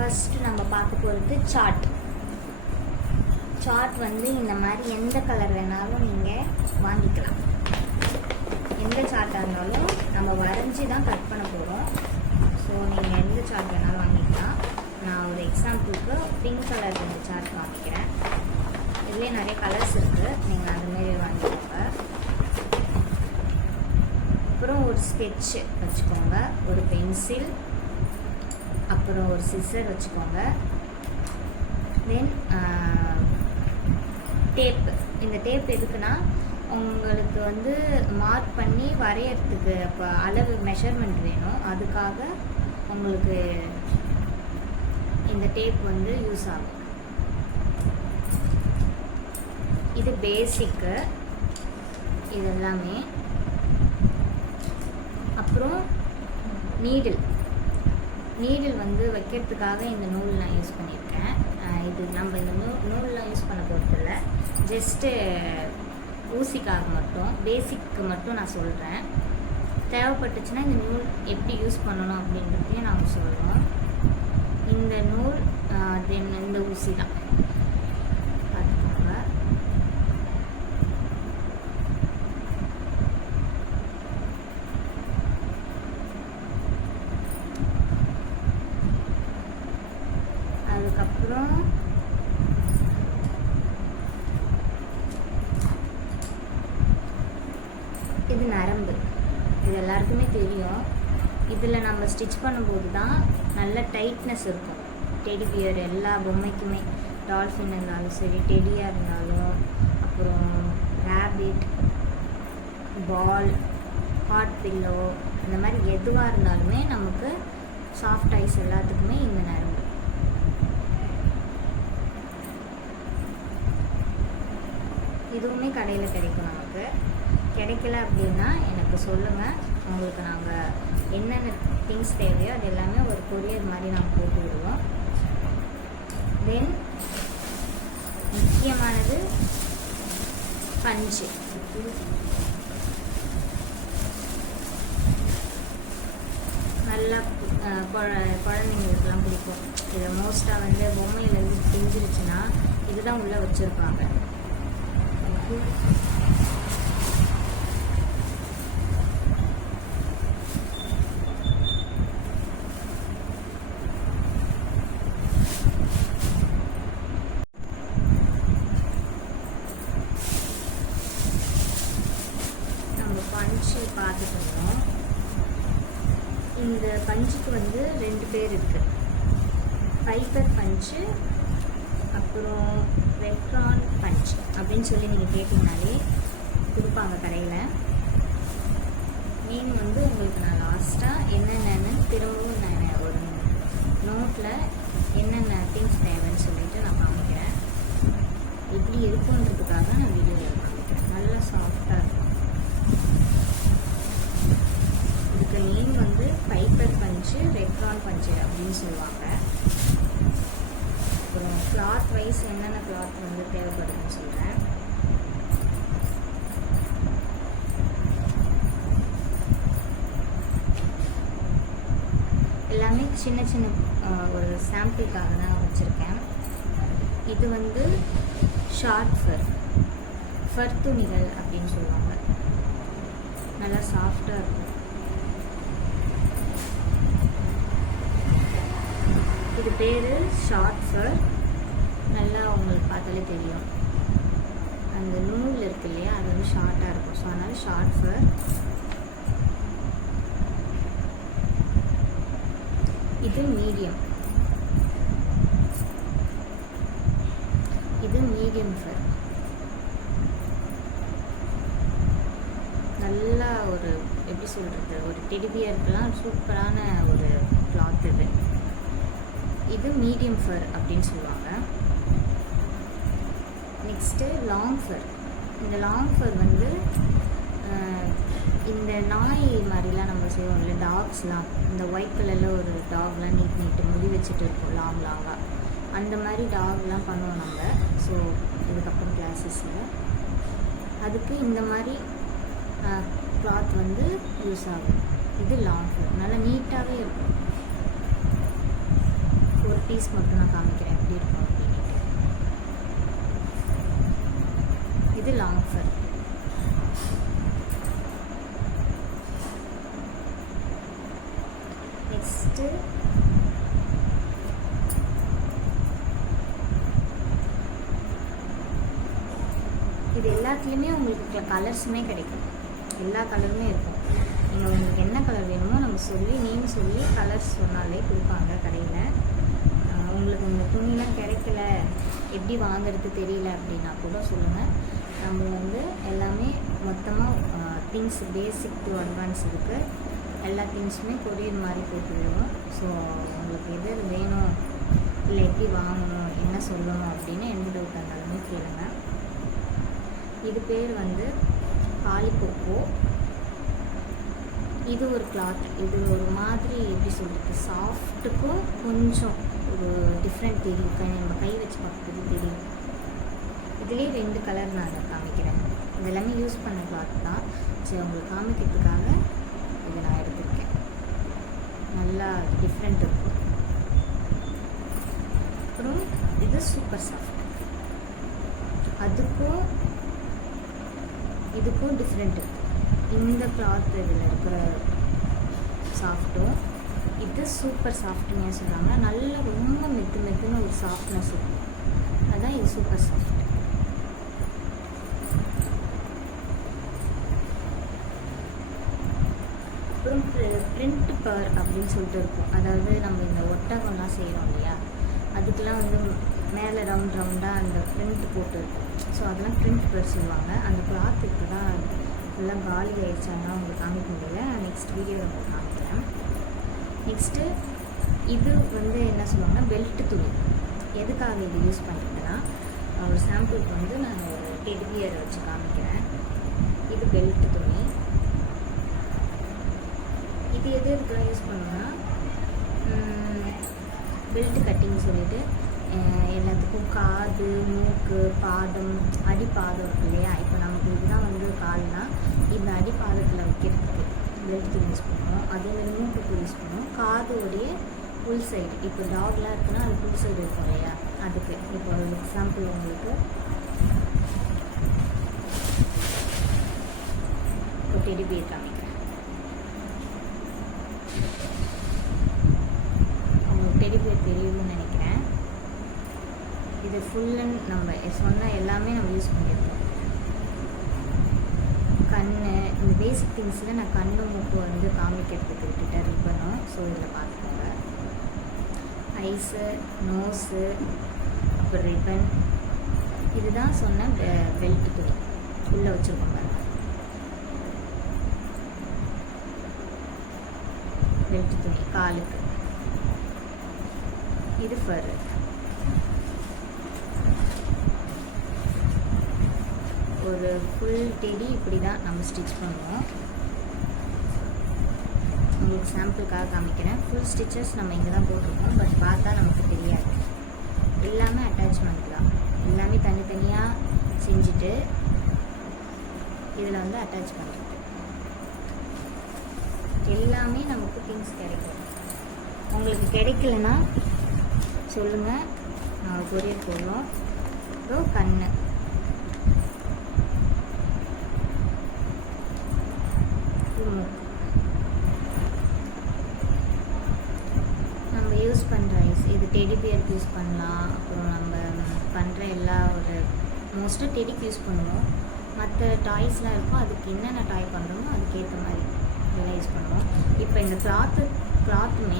First நம்ம பார்க்க போகிறது சார்ட். சார்ட் வந்து இந்த மாதிரி எந்த கலர் வேணாலும் நீங்கள் வாங்கிக்கலாம். எந்த சார்ட்டாக இருந்தாலும் நம்ம வரைஞ்சி தான் கட் பண்ண போகிறோம். ஸோ நீங்கள் எந்த சார்ட் வேணாலும் வாங்கிக்கலாம். நான் ஒரு எக்ஸாம்பிளுக்கு பிங்க் கலர் இந்த சார்ட் வாங்கிக்கிறேன். இதுலேயே நிறைய கலர்ஸ் இருக்குது, நீங்கள் அதுமாரி வாங்கிக்கோங்க. அப்புறம் ஒரு ஸ்கெட்ச் வச்சுக்கோங்க, ஒரு பென்சில், அப்புறம் ஒரு சிசர் வச்சுக்கோங்க. தென் டேப்பு. இந்த டேப் எதுக்குன்னா உங்களுக்கு வந்து மார்க் பண்ணி வரையறதுக்கு அப்போ அளவு மெஷர்மெண்ட் வேணும். அதுக்காக உங்களுக்கு இந்த டேப் வந்து யூஸ் ஆகும். இது பேசிக்கு இது எல்லாமே. அப்புறம் நீடில் வந்து வைக்கிறதுக்காக இந்த நூல் நான் யூஸ் பண்ணியிருக்கேன். இது நம்ம இந்த நூல்லாம் யூஸ் பண்ண போகிறதில்ல, ஜஸ்ட்டு ஊசிக்காக மட்டும், பேசிக்கு மட்டும் நான் சொல்கிறேன். தேவைப்பட்டுச்சுன்னா இந்த நூல் எப்படி யூஸ் பண்ணணும் அப்படின்றதையும் நாங்கள் சொல்கிறோம். இந்த நூல் தென் இந்த ஊசி தான் பார்த்துக்கோங்க. அதுக்கப்புறம் இது நரம்பு. இது எல்லாருக்குமே தெரியும். இதில் நம்ம ஸ்டிச் பண்ணும்போது தான் நல்ல டைட்னஸ் இருக்கும். டெடி பியர் எல்லா பொம்மைக்குமே, டால்ஃபின் இருந்தாலும் சரி, டெடியாக இருந்தாலும், அப்புறம் ரேபிட், பால், ஹாட் பில்லோ, இந்த மாதிரி எதுவாக இருந்தாலுமே நமக்கு சாஃப்ட் ஐஸ் எல்லாத்துக்குமே இந்த நரம்பு. இதுவுமே கடையில் கிடைக்கும். நமக்கு கிடைக்கல அப்படின்னா எனக்கு சொல்லுங்கள், உங்களுக்கு நாங்கள் என்னென்ன திங்ஸ் தேவையோ அது எல்லாமே ஒரு கொரியர் மாதிரி நாங்கள் போட்டு விடுவோம். தென் முக்கியமானது பஞ்சு. நல்லா குழந்தைங்களுக்குலாம் பிடிக்கும். இதை மோஸ்ட்டாக வந்து பொம்மையில் செஞ்சிருச்சுன்னா இதுதான் உள்ளே வச்சுருப்பாங்க. பஞ்சு பார்த்துட்டு இருந்தோம். இந்த பஞ்சுக்கு வந்து 2 பேர் இருக்குது. பைப்பர் பஞ்சு, அப்புறம் ரெக்ரான் பஞ்ச் அப்படின்னு சொல்லி நீங்கள் கேட்டிங்கனாலே கொடுப்பாங்க கடையில். மீன் வந்து உங்களுக்கு நான் லாஸ்ட்டாக என்னென்னு திரும்பவும் நான் ஒரு நோட்டில் என்னென்ன திங்ஸ் தேவைன்னு சொல்லிட்டு நான் காமிக்கிறேன். எப்படி இருக்குன்றதுக்காக நான் வீடியோவில் காமிக்கிறேன். நல்லா சாஃப்டாக இருக்கும். இதுக்கு நேம் வந்து பைப்பர் பஞ்சு, ரெக்ரான் பஞ்சு அப்படின்னு சொல்லுவாங்க. அப்புறம் கிளாத் வைஸ் என்னென்ன கிளாத் வந்து தேவைப்படுதுன்னு சொல்கிறேன். எல்லாமே சின்ன சின்ன ஒரு சாம்பிளுக்காக தான் வச்சுருக்கேன். இது வந்து ஷார்ட் ஃபர் துணிகள் அப்படின்னு சொல்லுவாங்க. நல்லா சாஃப்டாக இருக்கும். இது பேர் ஷார்ட் ஃபர். நல்லா உங்களுக்கு பார்த்தாலே தெரியும், அந்த நூல் இருக்கு இல்லையா, அது வந்து ஷார்ட்டாக இருக்கும். ஸோ அதனால் ஷார்ட் ஃபர். இது மீடியம். இது மீடியம் ஃபர். நல்லா ஒரு எப்படி சொல்கிறது, ஒரு டெடிபியருக்கெல்லாம் சூப்பரான ஒரு கிளாத் இது. இது மீடியம் ஃபர் அப்படின்னு சொல்லுவாங்க. நெக்ஸ்ட்டு லாங் ஃபர். இந்த லாங் ஃபர் வந்து இந்த நாய் மாதிரிலாம் நம்ம செய்வோம் இல்லை, டாக்ஸ்லாம், இந்த ஒயிட் கலரில் ஒரு டாக்லாம் நீட்டு முடி வச்சுட்டு இருக்கோம் லாங்காக, அந்த மாதிரி டாக்லாம் பண்ணுவோம் நம்ம. ஸோ இதுக்கப்புறம் கிளாஸஸில் அதுக்கு இந்த மாதிரி கிளாத் வந்து யூஸ் ஆகும். இது லாங் ஃபர். நல்லா நீட்டாகவே இருக்கும். ஒரு பீஸ் மட்டும் நான் காமிக்கிறேன் எப்படி இருக்கும் அப்படின்ட்டு. இது லாங் ஃபர். நெக்ஸ்ட்டு இது எல்லாத்துலேயுமே உங்களுக்கு கலர்ஸுமே கிடைக்கும், எல்லா கலருமே இருக்கும். நீங்கள் உங்களுக்கு என்ன கலர் வேணுமோ நம்ம சொல்லி நேம் சொல்லி கலர்ஸ் சொன்னாலே கொடுப்பாங்க கடையில். உங்களுக்கு இந்த துணிலாம் கிடைக்கல, எப்படி வாங்குறது தெரியல அப்படின்னா கூட சொல்லுங்கள். நம்ம வந்து எல்லாமே மொத்தமாக திங்ஸ் பேசிக் டு அட்வான்ஸ் இருக்குது, எல்லா திங்ஸுமே கொரியர் மாதிரி போட்டு விடுவோம். ஸோ உங்களுக்கு எது வேணும் இல்லை எப்படி வாங்கணும் என்ன சொல்லணும் அப்படின்னு எந்த டவுட் இருந்தாலுமே கேளுங்க. இது பேர் வந்து பாலிகோகோ. இது ஒரு கிளாத். இது ஒரு மாதிரி எப்படி சொல்கிறது, சாஃப்ட்டுக்கும் கொஞ்சம் ஒரு டிஃப்ரெண்ட் தெரியும், நம்ம கை வச்சு பார்க்குறது தெரியும். இதுலேயே 2 கலர் நான் அதை காமிக்கிறேன். இது எல்லாமே யூஸ் பண்ண கிளாத் தான். சரி, உங்களுக்கு காமிக்கிறதுக்காக இது நான் எடுத்துருக்கேன். நல்லா டிஃப்ரெண்ட் இருக்கும். அப்புறம் இது சூப்பர் சாஃப்ட். அதுக்கும் இதுக்கும் டிஃப்ரெண்ட் இருக்குது. இந்த கிளாத் இதில் இருக்கிற சாஃப்ட்டும் இது சூப்பர் சாஃப்ட்னே சொல்கிறாங்க. நல்ல ரொம்ப மெத்துன்னு ஒரு சாஃப்ட்னஸ் இருக்கும். அதுதான் இது சூப்பர் சாஃப்ட். அப்புறம் பிரிண்ட் பவர் அப்படின்னு சொல்லிட்டு இருக்கும். அதாவது நம்ம இந்த ஒட்டகம்லாம் செய்கிறோம் இல்லையா, அதுக்கெலாம் வந்து மேலே ரவுண்டாக அந்த பிரிண்ட் போட்டு இருக்கும். ஸோ அதெல்லாம் பிரிண்ட் பவர் சொல்லுவாங்க. அந்த கிளாத் இப்போ தான் ஃபுல்லாக காலி ஆகிடுச்சாங்கன்னா உங்களுக்கு காமிக்க முடியல. நெக்ஸ்ட் வீடியோவில் உங்களுக்கு காமிக்கிறேன். நெக்ஸ்ட்டு இது வந்து என்ன சொல்லுவாங்கன்னா பெல்ட் துணி. எதுக்காக இது யூஸ் பண்ணுறதுன்னா, ஒரு சாம்பிளுக்கு வந்து நான் ஒரு டெடி பியரை வச்சு காமிக்கிறேன். இது பெல்ட் துணி. இது எதுக்கெல்லாம் யூஸ் பண்ணுவோன்னா, பெல்ட் கட்டிங் சொல்லிவிட்டு எல்லாத்துக்கும் காது, மூக்கு, பாதம், அடிப்பாதம் இருக்கு இல்லையா. இப்போ நமக்கு இதுதான் வந்து கால்னா இந்த அடிப்பாதத்தில் வைக்கிறதுக்கு பெல்ட் துணி யூஸ் பண்ணுவோம். அதேமாதிரி மூக்குக்கு யூஸ் பண்ணுவோம். காதோடைய உள் சைடு, இப்போ டாக்லாம் இருக்குன்னா அது உள் சைடு இருக்கும் இல்லையா, அதுக்கு. இப்போ ஒரு எக்ஸாம்பிள் உங்களுக்கு ஒரு டெடி பியர் காமிக்கிறேன். உங்களுக்கு டெடி பியர் தெரியும்னு நினைக்கிறேன். இது ஃபுல் அண்ட் நம்ம சொன்ன எல்லாமே நம்ம யூஸ் பண்ணியிருக்கோம். கண், இந்த பேசிக் திங்ஸில் நான் கண்ணு மூக்கு வந்து காமிக்கிறதுக்கு விட்டுட்டேன் ரிப்பனும். ஸோ இதில் பார்த்துக்கோங்க. ஐஸு, நோஸு, அப்புறம் ரிப்பன். இதுதான் சொன்ன பெல்ட் துணி உள்ளே வச்சுருக்கோம் பாருங்க. பெல்ட் துணி காலுக்கு. இது ஃபர். ஒரு ஃபுல் டெடி இப்படி தான் நம்ம ஸ்டிச் பண்ணுவோம். உங்களுக்கு சாம்பிளுக்காக காமிக்கிறேன். ஃபுல் ஸ்டிச்சஸ் நம்ம இங்கே தான் போட்டிருக்கோம். பட் பார்த்தா நமக்கு தெரியாது. எல்லாமே அட்டாச்மெண்ட் தான். எல்லாமே தனித்தனியாக செஞ்சுட்டு இதில் வந்து அட்டாச் பண்ணுறது. எல்லாமே நமக்கு திங்ஸ் கிடைக்கும். உங்களுக்கு கிடைக்கலன்னா சொல்லுங்கள், நாங்கள் கொரியர் போடுறோம். அப்புறம் கண், நம்ம யூஸ் பண்ணுற ஐஸ். இது டெடி பியருக்கு யூஸ் பண்ணலாம். அப்புறம் நம்ம பண்ணுற எல்லா ஒரு மோஸ்ட்டாக டெடிக்கு யூஸ் பண்ணுவோம். மற்ற டாய்ஸ்லாம் இருக்கும், அதுக்கு என்னென்ன டாய் பண்ணுறோமோ அதுக்கேற்ற மாதிரி இதெல்லாம் யூஸ் பண்ணுவோம். இப்போ இந்த கிளாத்துமே